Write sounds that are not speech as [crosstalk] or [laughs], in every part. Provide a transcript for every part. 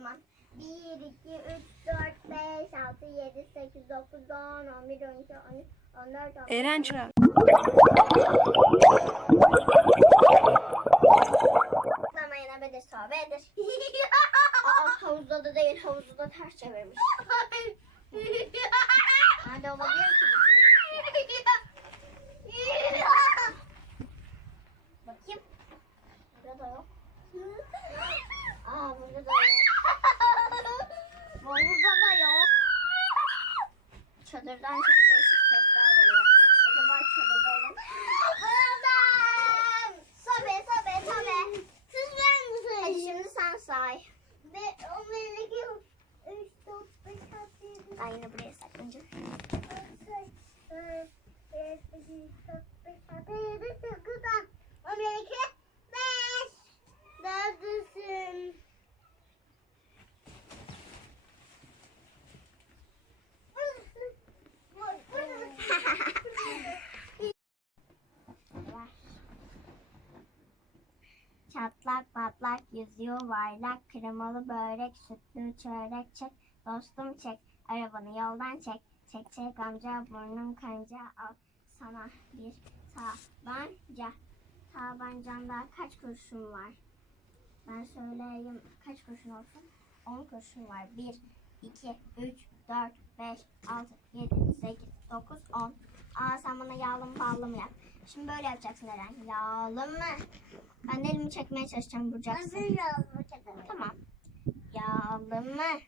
zaman. 1, 2, 3, 4, 5, 6, 7, 8, 9, 10, 11, 12, 13, 14, 15. Eren çıra. Atlamayın ebede sohbedir. [laughs] Aa havuzda da değil havuzu da ters çevirmiş. Nerede olabilir ki bu çocuk? Bakayım. Burada da yok. Aa burada da yok. Burada da yok. Çadırdan çok değişik sesler geliyor. Acaba çadırda olan... Buldum. Sobe sobe sobe. Siz ben misin? Hadi şimdi sen say. Ve o meleki 3, 4, 5, 6, 7, Ben yine buraya saklanacağım. Neredesin? Çatlak patlak yüzüyor varlak kremalı börek sütlü çörek çek dostum çek arabanı yoldan çek çek çek amca burnum kanca al sana bir tabanca. Tabancanda kaç kurşun var? Ben söyleyeyim kaç kurşun olsun? 10 kurşun var. 1 2 3 4 5 6 7 8 9 10 Aa sen bana yağlı mı ballı mı yap şimdi böyle yapacaksın Eren yağlı mı ben de elimi çekmeye çalışacağım vuracaksın. Ben yağlı çekerim. Tamam. Yağlı mı?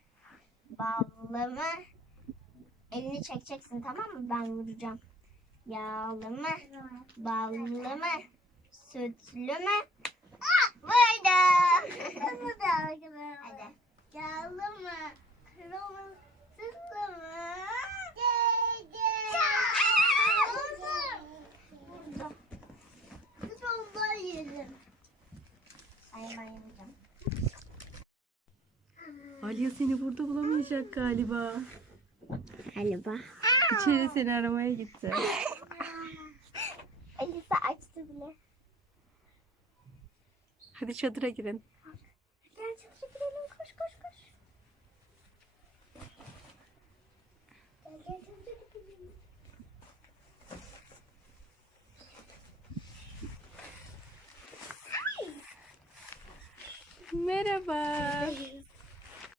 Ballı mı? Elini çekeceksin tamam mı? Ben vuracağım. Yağlı mı? Ballı mı? Sütlü mü? Vurdum. Hadi. Yağlı mı? Kırmızı sütlü mü? Vurdum. Kız ondan yedim. Yemeyeceğim. Aliye seni burada bulamayacak galiba. Galiba. İçeri seni aramaya gitti. Elisa açtı bile. Hadi çadıra girin. Merhaba.